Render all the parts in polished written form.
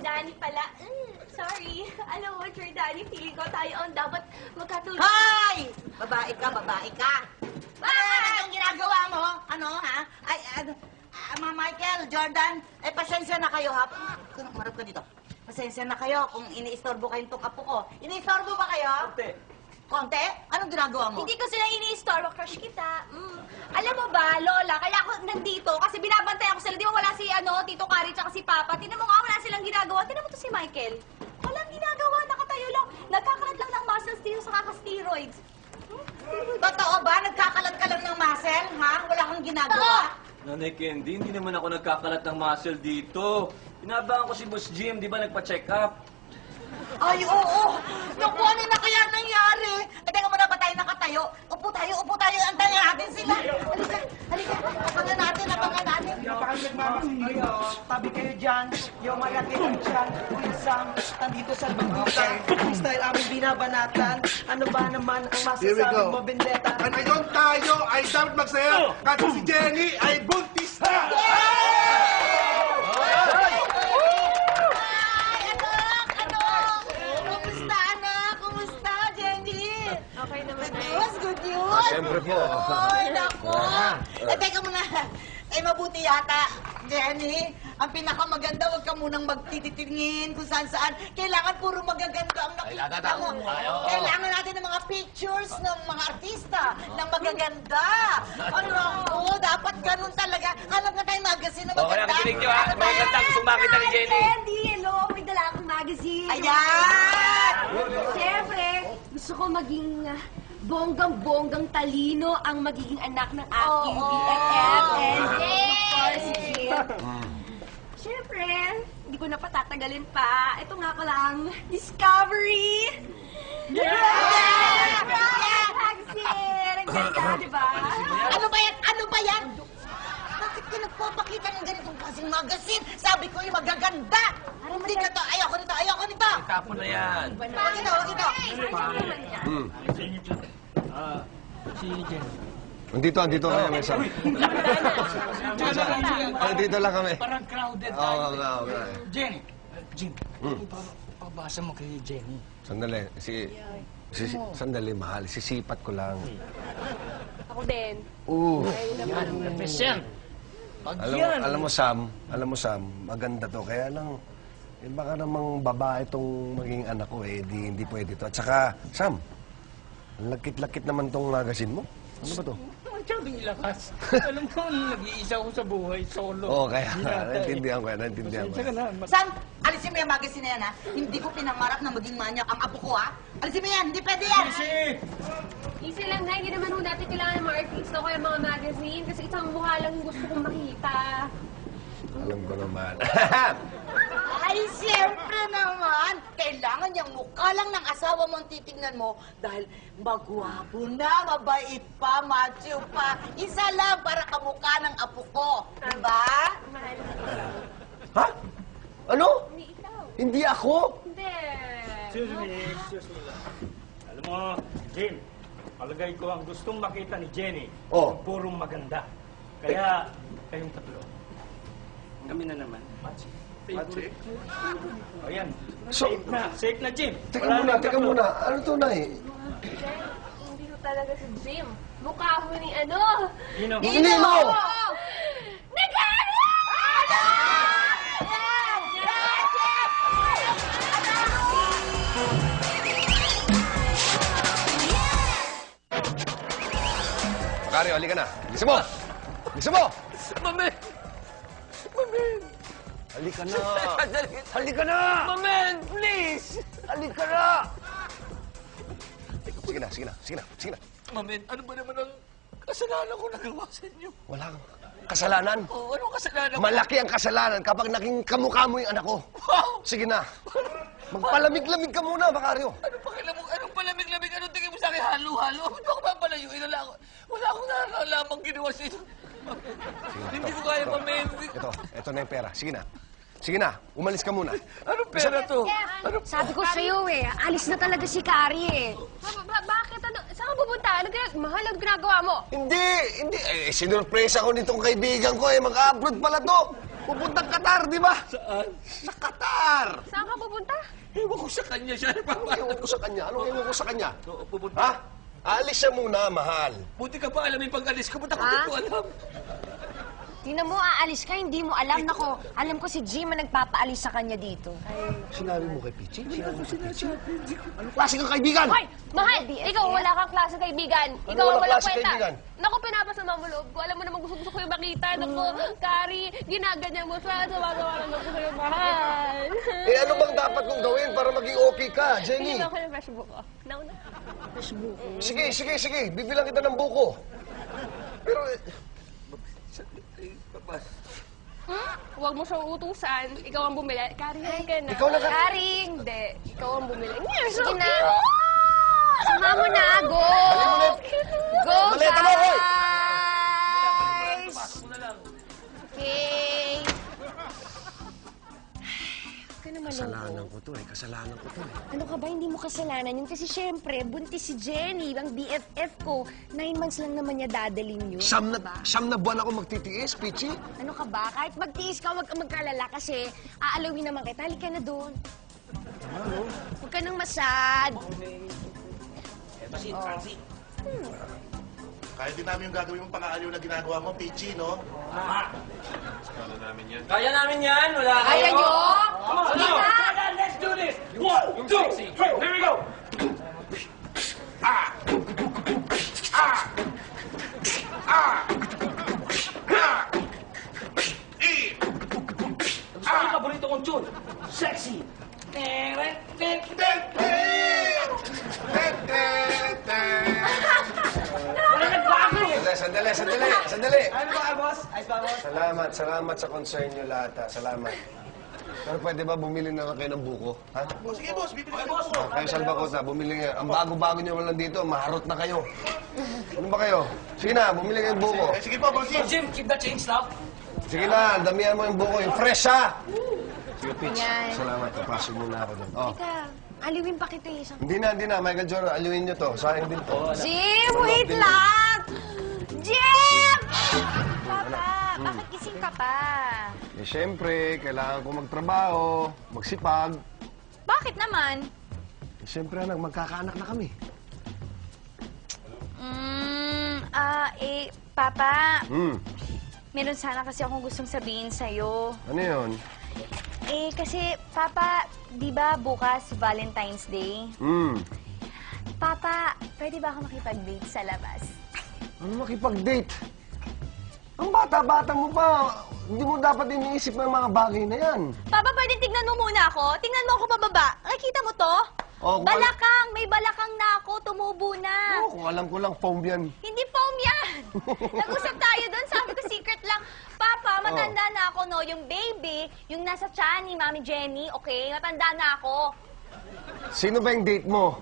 Giordani pala. Sorry. Alam mo, Giordani, feeling ko tayo ang dapat magkatulog. Hoy! Babae ka, babae ka. Bakit ang ginagawa mo? Ano, ha? Michael, Jordan, pasensya na kayo, ha? Marap ka dito. Pasensya na kayo kung iniistorbo kayong tong apo ko. Iniistorbo ba kayo? Konti. Konti? Anong ginagawa mo? Hindi ko sila ini-store, crush kita. Alam mo ba, Lola, kaya ako nandito kasi binabantayan ko sila. Di ba wala si Tito Kari tsaka si Papa? Tinan mo nga, wala silang ginagawa. Tinan mo to si Michael. Walang ginagawa, nakatayo lang. Nagkakalat lang ng muscles dito sa kaka-steroids. Totoo ba? Nagkakalat ka lang ng muscle, ha? Wala kang ginagawa? Nanay Candy, hindi naman ako nagkakalat ng muscle dito. Inabangan ko si Boss Jim, di ba nagpa-check up? Ay, oo! Naku, ano na kaya nangyari? Teka muna ba tayo nakatayo? Upo tayo, antayin natin sila. Halika, halika. Abangan natin. Napakang nagmamahal. Tabi kayo dyan. Yung malaki ng tiyan. Isang nandito sa bandutan. Style aming binabanatan. Ano ba naman ang Here we masasabi go. mo, Bendetta? At ngayon tayo ay dapat magsayaw kasi si Jenny ay buntis na! Kumusta, Jenny? Okay naman, Good news. Siyempre po. Ay, naku. Teka muna. Mabuti yata, Jenny. Ang pinakamaganda, huwag ka munang magtititingin kung saan-saan. Kailangan puro magaganda ang nakikita mo. Kailangan natin ng mga pictures ng mga artista ng magaganda. Ano ako, dapat ganun talaga. Hanap na tayong magazine na maganda. Wala kakinig nyo, ha? Maganda, gusto makita ni Jenny. Candy, hello. May dala akong magazine. Ayan! Siyempre, gusto ko maging bonggang-bonggang talino ang magiging anak ng aking BFF. And of course, si Jim. Siyempre, hindi ko na patatagalin pa. Ito nga pala ang Discovery! Magazine! Ang ganda, di ba? Ano ba yan? Ano ba yan? Bakit ka nagpapakita ng ganitong klaseng magazine? Sabi ko yung magaganda! Hindi ka to. Ayoko nito. Tapo na yan. Wag ito. Andito kami, may sabi. Andito lang kami. Parang crowded Oo, tayo. oo. Jenny, Jim, pabasa mo kay Jenny. Sandali, sandali, mahal. Sisipat ko lang. Ako din. Yan, present. Pag yan. Alam mo, Sam, maganda to. Kaya lang, baka namang babae itong maging anak ko, hindi pwede to. At saka, Sam, lakit-lakit naman tong magazine mo. Ano ba to? Masyadong ilakas. Alam mo, nag-iisa ko sa buhay, solo. Oo, kaya, naintindihan ko yan. Pasensya ka na. Sam, alisin mo yung magazine na yan, ha? Hindi ko pinangarap na maging manyak ang apo ko, ha? Alisin mo yan. Hindi pwede yan. Easy lang na, hindi naman ho natin kailangan ng mga artista o kaya mga magazine kasi isang mukha lang yung gusto kong makita. Alam ko naman. Ay, siyempre naman. Kailangan yung mukha lang ng asawa mo ang titignan mo dahil magwapo na, mabait pa, macho pa. Isa lang para kamukha ng apo ko. Diba? Mahal. Ha? Ano? Hindi ikaw. Hindi ako? Hindi. Excuse me lang. Alam mo, Jim, palagay ko ang gustong makita ni Jenny, Oh. purong maganda. Kaya, kayong tatlo. Kami na naman. Machi. Ayan. So- Safe na, Jim. Teka muna. Ano to, Nay? Hindi ko talaga si Jim. Mukha ko ni ano? Nino. Hindi mo! Nagano! Macario, halika na. Bilisan mo! Bilisan mo! Mamen! Mamen! Halika na! Halika na! Mamen, please! Halika na! Sige na. Mamen, ano ba naman ang kasalanan ko nagawa sa inyo? Wala kang kasalanan. Oh, anong kasalanan ko? Malaki ang kasalanan kapag naging kamukha mo yung anak ko. Wow! Sige na. Magpalamig-lamig ka muna, Macario. Ano pakialam mo? Anong palamig-lamig? Anong tingin mo sa akin? Halo-halo? Ba't ako papalayuin? Wala akong nakalamang ginawa sa inyo. Hindi ko kaya, Mamen. Ito na yung pera. Sige na, umalis ka muna. Anong pera to? Sabi ko sa'yo alis na talaga si Kari Bakit? Ano? Saan ka pupunta? Mahal ang ginagawa mo? Hindi. Sinurpresa ko nitong kaibigan ko mag-upload pala to. Pupuntang Qatar, di ba? Saan? Sa Qatar! Saan ka pupunta? Ewan ko sa kanya siya. Anong ewan ko sa kanya? Anong ewan ko sa kanya? Oo, pupunta. Ha? Alis siya muna, mahal. Buti ka pa alam yung pag-alis ko. Ba't ako di ko alam? Tingnan mo, aalis ka, hindi mo alam. Nako, alam ko si Jim ang nagpapaalis sa kanya dito. Sinabi mo kay Pichi? Sinabi mo kay Pichi? Anong klase kang kaibigan? Hoy! Mahal! Ikaw wala kang klase kaibigan. Ikaw walang ang walang klase kwenta. kaibigan? Naku, pinapasama mo loob ko. Alam mo naman gusto ko yung makita. Naku, Kari, ginaganyan mo siya. Sawa-sawa lang ako sa'yo, mahal. Eh, ano bang dapat kong gawin para maging okay ka, Jenny? Hindi mo ako ng Facebook ko. Nauna. Facebook ko. Sige. Bibilang kita ng buko. Pero, Papas. Huwag mo siyang utusan. Ikaw ang bumili. Kari, ka na. ikaw na ka. Kari, hindi. Ikaw ang bumili. Sige na. Sama mo na. Go! Go, Maleta mo, hoy! guys! Pasok mo na lang. Okay. Huwag ka na Kasalanan malungkot. ko to eh. Kasalanan ko to eh. Ano ka ba? Hindi mo kasalanan yun. Kasi syempre, buntis si Jenny, ang BFF ko. 9 months lang naman niya dadalhin yun. Siyam na buwan ako magtitiis, Pichi. Ano ka ba? Kahit magtiis ka, huwag kang magkalala kasi aalawin naman kita. Halika na doon. Huwag ka nang masad. Kaya din namin yung gagawin mong pang-aaliw na ginagawa mo, Pichi, no? Kaya namin yan. Wala kayo. Kaya nyo? Ano? Let's do this. 1, 2, 3, here we go. Gusto ko yung paborito kong tune. Sexy. Wala nagbago eh. Sandali. Ano ba, boss? Ayos ba, boss? Salamat sa concern nyo lahat, ha. Salamat. Pero pwede ba bumili na lang kayo ng buko? Ha? Sige, boss, bibili ka boss. Kayo Salbacota, bumili nga. Ang bago-bago nyo lang dito, maharot na kayo. Ano ba kayo? Sige na, bumili kayo ng buko. Sige po, boss. Jim, keep the change, love. Sige na, damihan mo yung buko. Yung fresh, ha? Sige, Pitch. Ayan. Salamat. Papasok muna ako doon. Oh. Teka, aliwin pa kita isang... Hindi na. Michael Jordan, aliwin nyo to. Sayang din to. Jim, wait lang! Jim! Papa, bakit gising ka pa? Eh, syempre, kailangan ko magtrabaho, magsipag. Bakit naman? Eh, syempre, anak, magkakaanak na kami. Papa, Hmm. meron sana kasi akong gustong sabihin sa'yo. Ano yun? Kasi, Papa, di ba bukas Valentine's Day? Hmm. Papa, pwede ba ako makipag-date sa labas? Ano makipag-date? Ang bata-bata mo pa. Hindi mo dapat iniisip ng mga bagay na yan. Papa, pwede tignan mo muna ako? Tignan mo ako pababa. Nakikita mo to? Oh, kung Balakang! May balakang na ako. Tumubo na. kung alam ko lang, foam yan. Hindi foam yan! Nag-usap tayo doon. Sabi ko, secret lang. Papa, matanda na ako, no? Yung baby, yung nasa tiyan ni Mami Jenny, okay? Matanda na ako. Sino ba yung date mo?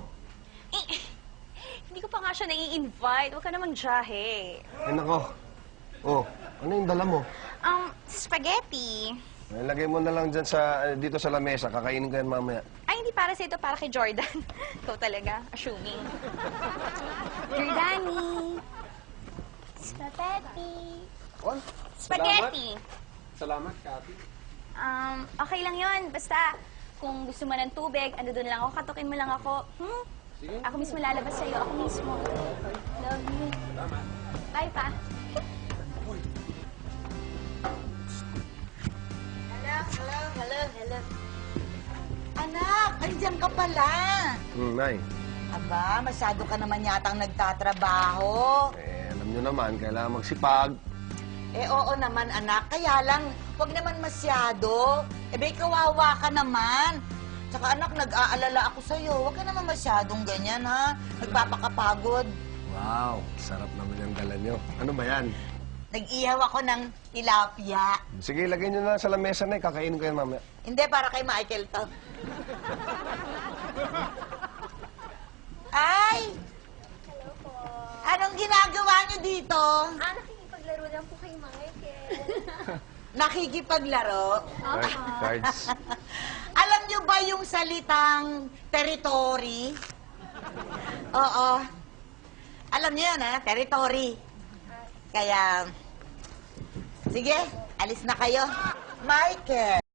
Hindi ko pa nga siya nai-invite. Huwag ka namang jahe. Ay, nako. Oh, ano yung dala mo? Spaghetti. Ay, lagay mo na lang dyan dito sa lamesa. Kakainin ko yan mamaya. Ay, hindi para sa ito, para kay Jordan. Ikaw talaga, assuming. Jordani. Spaghetti. What? Spaghetti. Salamat, Kati. Okay lang yon. Basta, kung gusto mo ng tubig, ando doon lang ako, katukin mo lang ako. Sige. Ako mismo lalabas sa'yo, ako mismo. Love you. Bye, pa. Hello. Anak, andiyan ka pala. Nay. Aba, masyado ka naman yatang nagtatrabaho. Eh, alam nyo naman, kailangan magsipag. Oo naman, anak. Kaya lang, wag naman masyado. Bay, kawawa ka naman. Tsaka anak, nag-aalala ako sa'yo. Wag ka naman masyadong ganyan, ha? Nagpapakapagod. Wow, sarap naman yung dala nyo. Ano ba yan? Nag-ihaw ako ng tilapia. Sige, lagay nyo na lang sa lamesa na kakainin ko yan mamaya. Hindi, para kay Michael to. Ay! Hello po. Anong ginagawa niyo dito? Nakikipaglaro lang po kay Michael. Nakikipaglaro? Cards. Alam niyo ba yung salitang territory? Oo. Alam niyo yan, ha? Territory. Kaya, sige, alis na kayo. Michael.